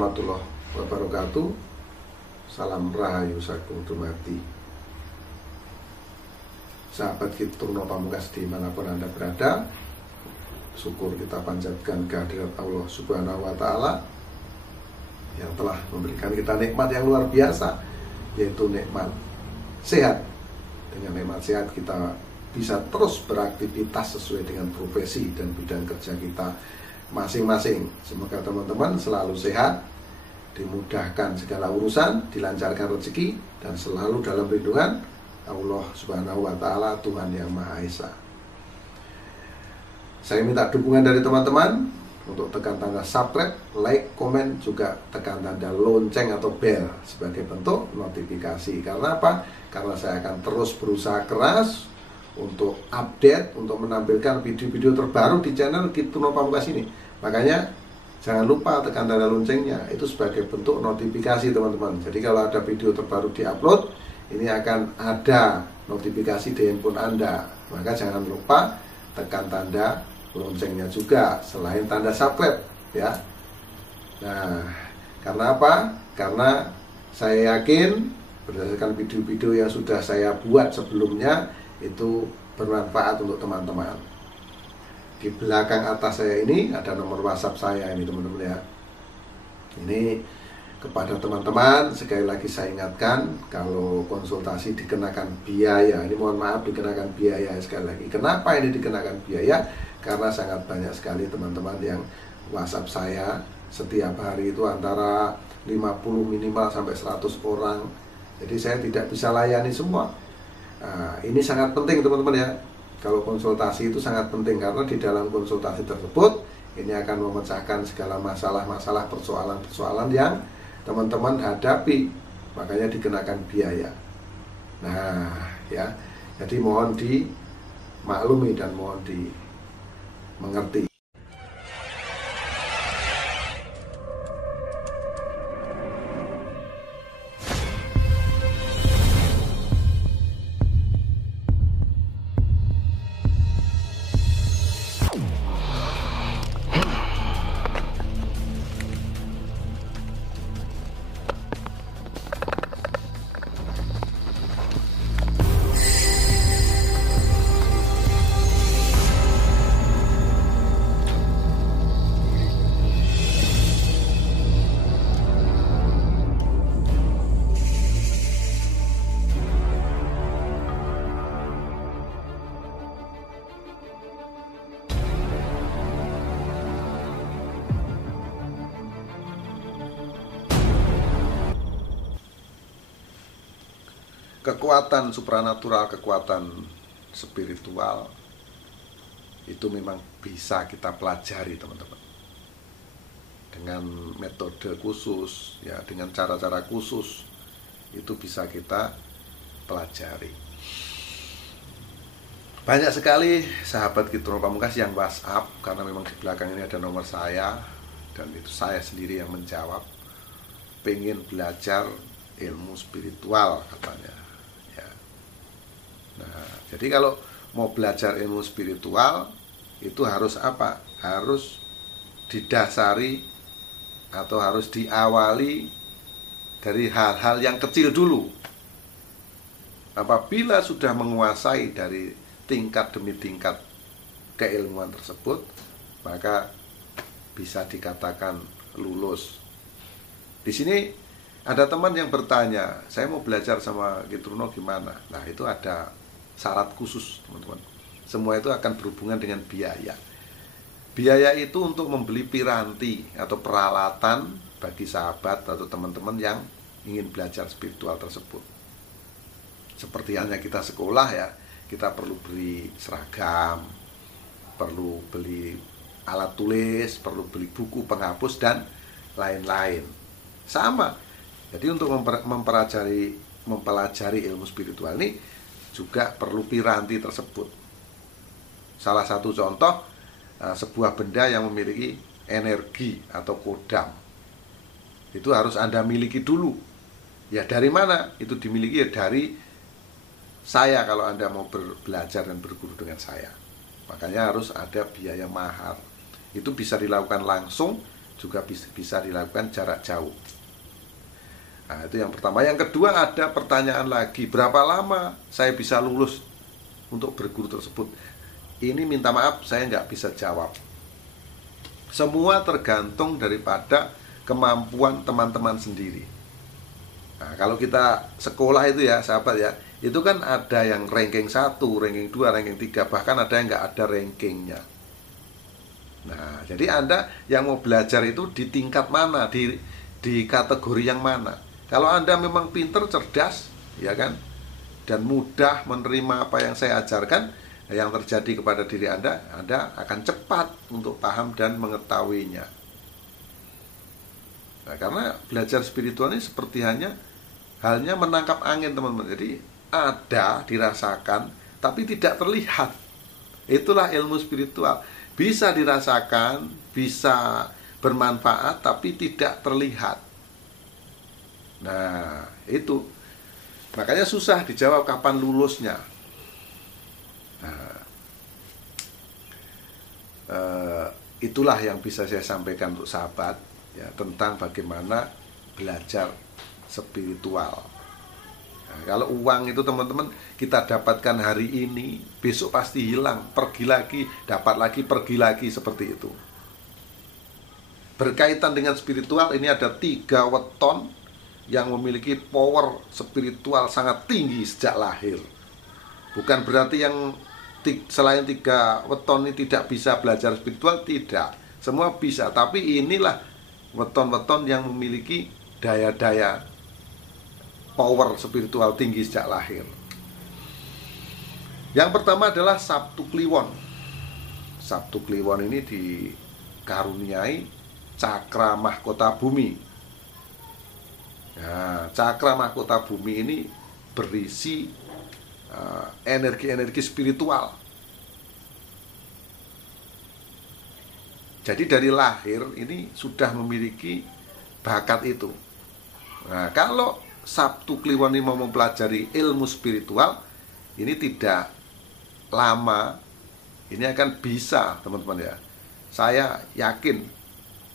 warahmatullahi wabarakatuh. Salam rahayu sagung dumadi. Sahabat Kiturno Pamungkas dimanapun Anda berada, syukur kita panjatkan kehadirat Allah Subhanahu wa Ta'ala yang telah memberikan kita nikmat yang luar biasa, yaitu nikmat sehat. Dengan nikmat sehat kita bisa terus beraktivitas sesuai dengan profesi dan bidang kerja kita masing-masing. Semoga teman-teman selalu sehat, dimudahkan segala urusan, dilancarkan rezeki, dan selalu dalam lindungan Allah Subhanahu wa Ta'ala, Tuhan yang Maha Esa. Saya minta dukungan dari teman-teman untuk tekan tanda subscribe, like, komen, juga tekan tanda lonceng atau bell sebagai bentuk notifikasi. Karena apa? Karena saya akan terus berusaha keras untuk update, untuk menampilkan video-video terbaru di channel Kiturno Pamungkas ini. Makanya jangan lupa tekan tanda loncengnya, itu sebagai bentuk notifikasi teman-teman. Jadi kalau ada video terbaru diupload, ini akan ada notifikasi di handphone Anda. Maka jangan lupa tekan tanda loncengnya juga, selain tanda subscribe ya. Nah, karena apa? Karena saya yakin berdasarkan video-video yang sudah saya buat sebelumnya itu bermanfaat untuk teman-teman. Di belakang atas saya ini ada nomor WhatsApp saya ini teman-teman ya. Ini kepada teman-teman sekali lagi saya ingatkan, kalau konsultasi dikenakan biaya. Ini mohon maaf, dikenakan biaya sekali lagi. Kenapa ini dikenakan biaya? Karena sangat banyak sekali teman-teman yang WhatsApp saya setiap hari itu antara 50 minimal sampai 100 orang. Jadi saya tidak bisa layani semua. Nah, ini sangat penting teman-teman ya. Kalau konsultasi itu sangat penting, karena di dalam konsultasi tersebut ini akan memecahkan segala masalah-masalah, persoalan-persoalan yang teman-teman hadapi. Makanya dikenakan biaya. Nah ya, jadi mohon dimaklumi dan mohon dimengerti. Kekuatan supranatural, kekuatan spiritual itu memang bisa kita pelajari teman-teman, dengan metode khusus ya, dengan cara-cara khusus itu bisa kita pelajari. Banyak sekali sahabat Kiturno Pamungkas yang WhatsApp, karena memang di belakang ini ada nomor saya, dan itu saya sendiri yang menjawab, pengen belajar ilmu spiritual katanya. Nah, jadi kalau mau belajar ilmu spiritual itu harus apa? Harus didasari atau harus diawali dari hal-hal yang kecil dulu. Apabila sudah menguasai dari tingkat demi tingkat keilmuan tersebut, maka bisa dikatakan lulus. Di sini ada teman yang bertanya, saya mau belajar sama Kiturno gimana? Nah, itu ada syarat khusus teman-teman. Semua itu akan berhubungan dengan biaya. Biaya itu untuk membeli piranti atau peralatan bagi sahabat atau teman-teman yang ingin belajar spiritual tersebut. Seperti halnya kita sekolah ya, kita perlu beli seragam, perlu beli alat tulis, perlu beli buku penghapus dan lain-lain. Sama. Jadi untuk mempelajari ilmu spiritual ini juga perlu piranti tersebut. Salah satu contoh, sebuah benda yang memiliki energi atau kodam, itu harus Anda miliki dulu. Ya dari mana itu dimiliki? Ya dari saya kalau Anda mau belajar dan berguru dengan saya. Makanya harus ada biaya mahar. Itu bisa dilakukan langsung juga bisa dilakukan jarak jauh. Nah, itu yang pertama. Yang kedua, ada pertanyaan lagi, berapa lama saya bisa lulus untuk berguru tersebut? Ini minta maaf, saya nggak bisa jawab. Semua tergantung daripada kemampuan teman-teman sendiri. Nah, kalau kita sekolah itu ya sahabat ya, itu kan ada yang ranking 1, ranking 2, ranking 3, bahkan ada yang nggak ada rankingnya. Nah, jadi Anda yang mau belajar itu di tingkat mana, di kategori yang mana. Kalau Anda memang pinter, cerdas, ya kan, dan mudah menerima apa yang saya ajarkan, yang terjadi kepada diri Anda akan cepat untuk paham dan mengetahuinya. Nah, karena belajar spiritual ini seperti halnya menangkap angin, teman-teman. Jadi ada, dirasakan, tapi tidak terlihat. Itulah ilmu spiritual. Bisa dirasakan, bisa bermanfaat, tapi tidak terlihat. Nah, itu. Makanya susah dijawab kapan lulusnya. Nah, itulah yang bisa saya sampaikan untuk sahabat ya, tentang bagaimana belajar spiritual. Nah, kalau uang itu teman-teman kita dapatkan hari ini, besok pasti hilang, pergi lagi, dapat lagi, pergi lagi, seperti itu. Berkaitan dengan spiritual, ini ada 3 weton yang memiliki power spiritual sangat tinggi sejak lahir. Bukan berarti yang selain 3 weton ini tidak bisa belajar spiritual, tidak. Semua bisa, tapi inilah weton-weton yang memiliki daya-daya power spiritual tinggi sejak lahir. Yang pertama adalah Sabtu Kliwon. Sabtu Kliwon ini dikaruniai cakra mahkota bumi. Nah, cakra mahkota bumi ini berisi energi-energi spiritual. Jadi dari lahir ini sudah memiliki bakat itu. Nah, kalau Sabtu Kliwon ini mau mempelajari ilmu spiritual, ini tidak lama, ini akan bisa, teman-teman ya. Saya yakin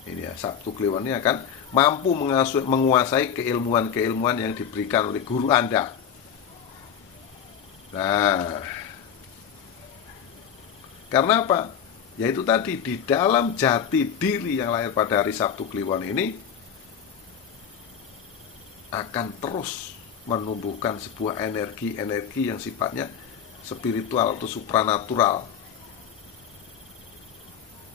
ini ya, Sabtu Kliwon ini akan mampu menguasai keilmuan-keilmuan yang diberikan oleh guru Anda. Nah, karena apa? Yaitu tadi, di dalam jati diri yang lahir pada hari Sabtu Kliwon ini akan terus menumbuhkan sebuah energi-energi yang sifatnya spiritual atau supranatural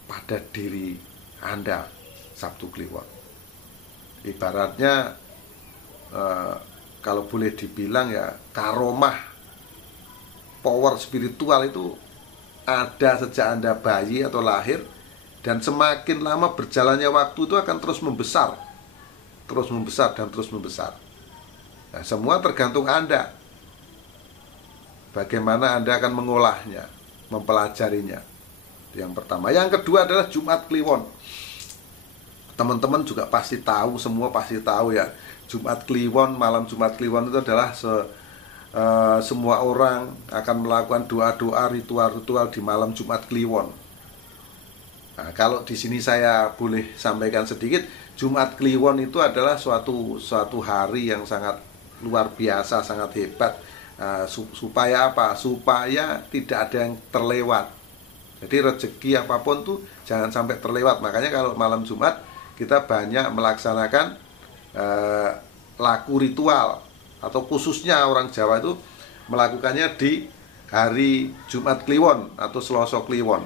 pada diri Anda, Sabtu Kliwon. Ibaratnya kalau boleh dibilang ya, karomah power spiritual itu ada sejak Anda bayi atau lahir, dan semakin lama berjalannya waktu itu akan terus membesar dan terus membesar. Nah, semua tergantung Anda, bagaimana Anda akan mengolahnya, mempelajarinya. Itu yang pertama. Yang kedua adalah Jumat Kliwon. Teman-teman juga pasti tahu, semua pasti tahu ya, Jumat Kliwon, malam Jumat Kliwon itu adalah semua orang akan melakukan doa-doa, ritual-ritual di malam Jumat Kliwon. Nah, kalau di sini saya boleh sampaikan sedikit, Jumat Kliwon itu adalah suatu hari yang sangat luar biasa, sangat hebat. Supaya apa? Supaya tidak ada yang terlewat. Jadi rezeki apapun tuh jangan sampai terlewat. Makanya kalau malam Jumat kita banyak melaksanakan laku ritual, atau khususnya orang Jawa itu melakukannya di hari Jumat Kliwon atau Selasa Kliwon.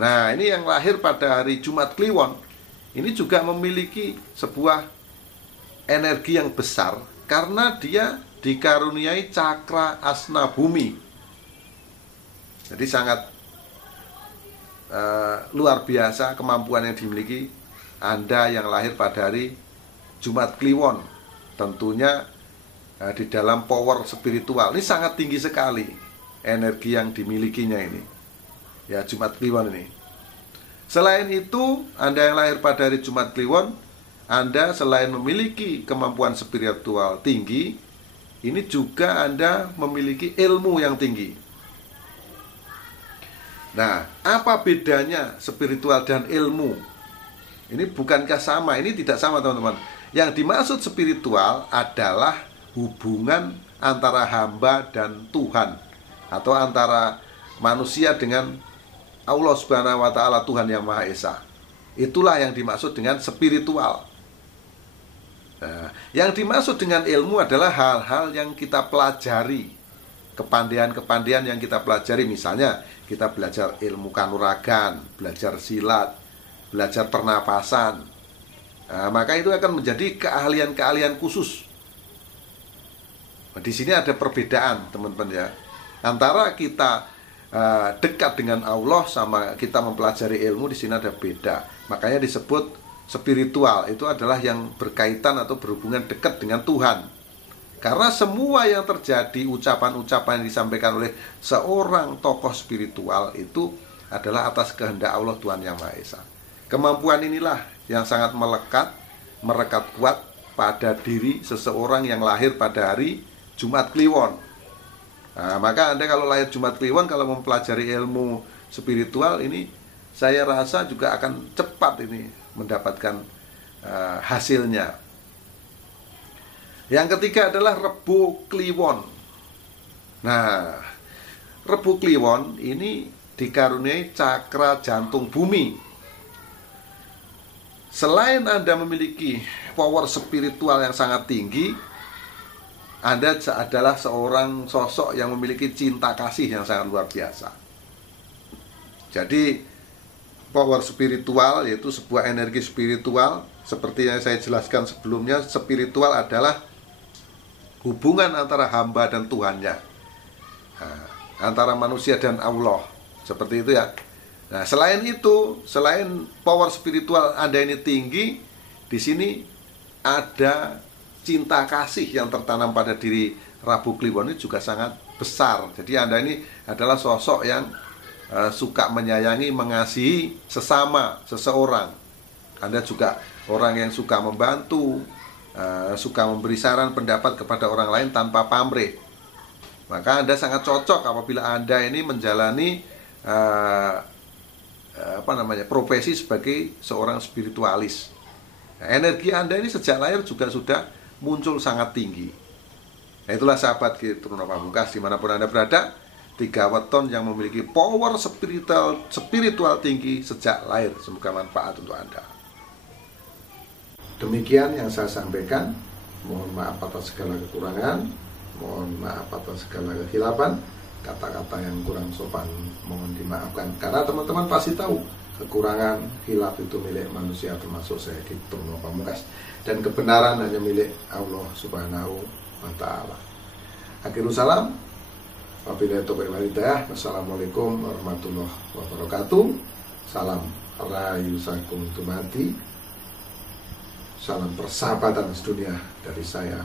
Nah, ini yang lahir pada hari Jumat Kliwon ini juga memiliki sebuah energi yang besar karena dia dikaruniai cakra asna bumi. Jadi sangat luar biasa kemampuan yang dimiliki Anda yang lahir pada hari Jumat Kliwon. Tentunya di dalam power spiritual ini sangat tinggi sekali energi yang dimilikinya ini ya, Jumat Kliwon ini. Selain itu, Anda yang lahir pada hari Jumat Kliwon, Anda selain memiliki kemampuan spiritual tinggi, ini juga Anda memiliki ilmu yang tinggi. Nah, apa bedanya spiritual dan ilmu? Ini bukankah sama? Ini tidak sama, teman-teman. Yang dimaksud spiritual adalah hubungan antara hamba dan Tuhan, atau antara manusia dengan Allah Subhanahu wa Ta'ala, Tuhan yang Maha Esa. Itulah yang dimaksud dengan spiritual. Nah, yang dimaksud dengan ilmu adalah hal-hal yang kita pelajari, kepandaian-kepandaian yang kita pelajari. Misalnya kita belajar ilmu kanuragan, belajar silat, belajar pernapasan. Nah, maka itu akan menjadi keahlian-keahlian khusus. Nah, di sini ada perbedaan, teman-teman ya, antara kita dekat dengan Allah sama kita mempelajari ilmu. Di sini ada beda. Makanya disebut spiritual. Itu adalah yang berkaitan atau berhubungan dekat dengan Tuhan. Karena semua yang terjadi, ucapan-ucapan yang disampaikan oleh seorang tokoh spiritual itu adalah atas kehendak Allah, Tuhan yang Maha Esa. Kemampuan inilah yang sangat merekat kuat pada diri seseorang yang lahir pada hari Jumat Kliwon. Nah, maka Anda kalau lahir Jumat Kliwon, kalau mempelajari ilmu spiritual ini, saya rasa juga akan cepat ini mendapatkan hasilnya. Yang ketiga adalah Rebo Kliwon. Nah, Rebo Kliwon ini dikaruniai cakra jantung bumi. Selain Anda memiliki power spiritual yang sangat tinggi, Anda adalah seorang sosok yang memiliki cinta kasih yang sangat luar biasa. Jadi power spiritual yaitu sebuah energi spiritual. Seperti yang saya jelaskan sebelumnya, spiritual adalah hubungan antara hamba dan Tuhannya, antara manusia dan Allah. Seperti itu ya. Nah, selain itu, selain power spiritual Anda ini tinggi, di sini ada cinta kasih yang tertanam pada diri Rebo Kliwon ini juga sangat besar. Jadi Anda ini adalah sosok yang suka menyayangi, mengasihi sesama, seseorang. Anda juga orang yang suka membantu, suka memberi saran pendapat kepada orang lain tanpa pamrih. Maka Anda sangat cocok apabila Anda ini menjalani profesi sebagai seorang spiritualis. Nah, energi Anda ini sejak lahir juga sudah muncul sangat tinggi. Nah, itulah sahabat Truno Pamungkas dimanapun Anda berada, 3 weton yang memiliki power spiritual tinggi sejak lahir. Semoga manfaat untuk Anda. Demikian yang saya sampaikan. Mohon maaf atas segala kekurangan, mohon maaf atas segala kehilapan. Kata-kata yang kurang sopan mohon dimaafkan. Karena teman-teman pasti tahu kekurangan, hilaf itu milik manusia, termasuk saya di Truno Pamungkas. Dan kebenaran hanya milik Allah Subhanahu wa Ta'ala. Akhirul salam. Wabillahi taufiq wal hidayah. Wassalamualaikum warahmatullahi wabarakatuh. Salam rahayu sakum tumati. Salam persahabatan sedunia dari saya,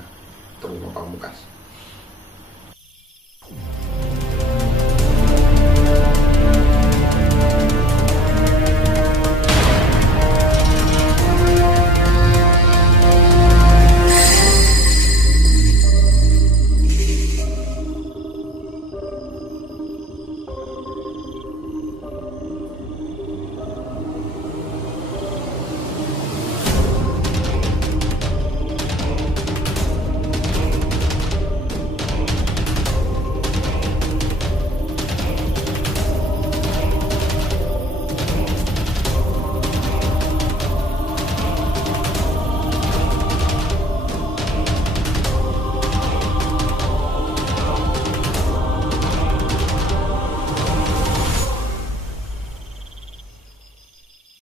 Truno Pamungkas.